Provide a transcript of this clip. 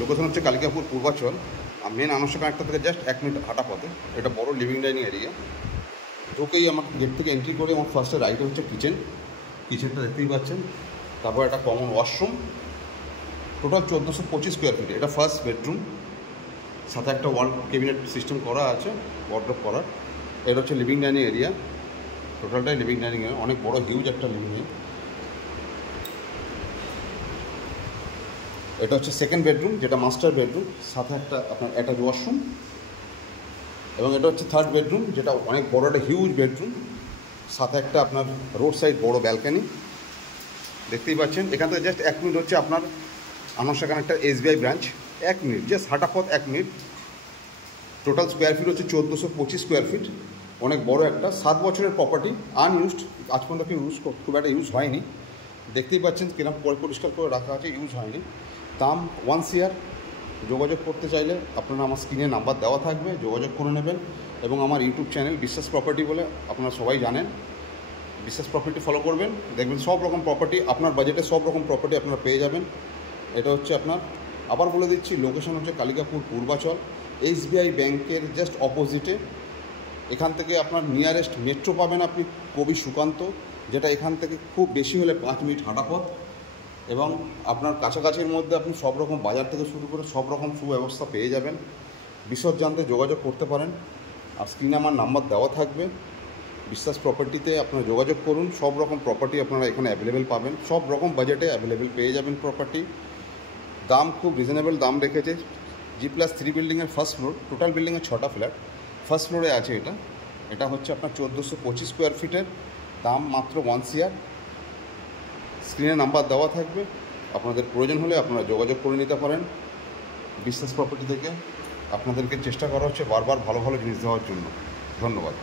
Location হচ্ছে Kalikapur Purbachal. Main আনন্দ connector থেকে just 1 minute হাঁটা পথে। এটা বড় লিভিং ডাইনিং এরিয়া। ঢুকেই আমার গেট থেকে এন্ট্রি করে আমার ফার্স্টে রাইটে হচ্ছে কিচেনটা দেখতেই পাচ্ছেন। তারপর একটা common washroom, total 1425 square feet. এটা ফার্স্ট বেডরুম, সাথে একটা ওয়াল ক্যাবিনেট সিস্টেম করা আছে, ওয়ার্ড্রপ করার। এটা হচ্ছে লিভিং ডাইনিং এরিয়া, টোটালটাই লিভিং ডাইনিং এরিয়া, অনেক বড় হিউজ একটা লিভিং এরিয়া। এটা হচ্ছে সেকেন্ড বেডরুম, যেটা মাস্টার বেডরুম, সাথে একটা আপনার অ্যাটাচ ওয়াশরুম। এবং এটা হচ্ছে থার্ড বেডরুম, যেটা অনেক বড় একটা হিউজ বেডরুম, সাথে একটা আপনার রোড সাইড বড় ব্যালকানি দেখতেই পাচ্ছেন। এখান থেকে জাস্ট 1 মিনিট হচ্ছে আপনার Anand connector SBI branch. 1 minute, just হাঁটা পথ 1 মিনিট। টোটাল স্কোয়ার ফিট হচ্ছে 1425 স্কোয়ার ফিট, অনেক বড় একটা 7 বছরের প্রপার্টি, আনইউজড। আজ পর্যন্ত কেউ খুব একটা ইউজ হয়নি। দেখতেই পাচ্ছেন কিরকম পরিষ্কার করে রাখা আছে, ইউজ হয়নি। দাম 1 CR। যোগাযোগ করতে চাইলে আপনারা আমার স্ক্রিনে নাম্বার দেওয়া থাকবে, যোগাযোগ করে নেবেন। এবং আমার ইউটিউব চ্যানেল বিশ্বাস প্রপার্টি বলে আপনারা সবাই জানেন, বিশ্বাস প্রপার্টি ফলো করবেন, দেখবেন সব রকম প্রপার্টি আপনার বাজেটে, সব রকম প্রপার্টি আপনারা পেয়ে যাবেন। এটা হচ্ছে আপনার, আবার বলে দিচ্ছি, লোকেশন হচ্ছে কালিকাপুর পূর্বাচল, SBI ব্যাংকের জাস্ট অপোজিটে। এখান থেকে আপনার নিয়ারেস্ট মেট্রো পাবেন আপনি কবি সুকান্ত, যেটা এখান থেকে খুব বেশি হলে 5 মিনিট হাঁটা পথ। এবং আপনার কাছাকাছির মধ্যে আপনি সব রকম বাজার থেকে শুরু করে সব রকম সুব্যবস্থা পেয়ে যাবেন। বিশদ জানতে যোগাযোগ করতে পারেন, আর স্ক্রিনে আমার নাম্বার দেওয়া থাকবে। বিশ্বাস প্রপার্টিতে আপনারা যোগাযোগ করুন, সব রকম প্রপার্টি আপনারা এখানে অ্যাভেলেবেল পাবেন, সব রকম বাজেটে অ্যাভেলেবেল পেয়ে যাবেন প্রপার্টি। দাম খুব রিজনেবল দাম রেখেছে। G+3 বিল্ডিংয়ের ফার্স্ট ফ্লোর, টোটাল বিল্ডিংয়ে 6টা ফ্ল্যাট, ফার্স্ট ফ্লোরে আছে এটা। এটা হচ্ছে আপনার 1425 স্কোয়ার ফিটের, দাম মাত্র 1 CR। স্ক্রিনে নাম্বার দেওয়া থাকবে, আপনাদের প্রয়োজন হলে আপনারা যোগাযোগ করে নিতে পারেন। বিশ্বাস প্রপার্টি থেকে আপনাদেরকে চেষ্টা করা হচ্ছে বারবার ভালো ভালো জিনিস দেওয়ার জন্য। ধন্যবাদ।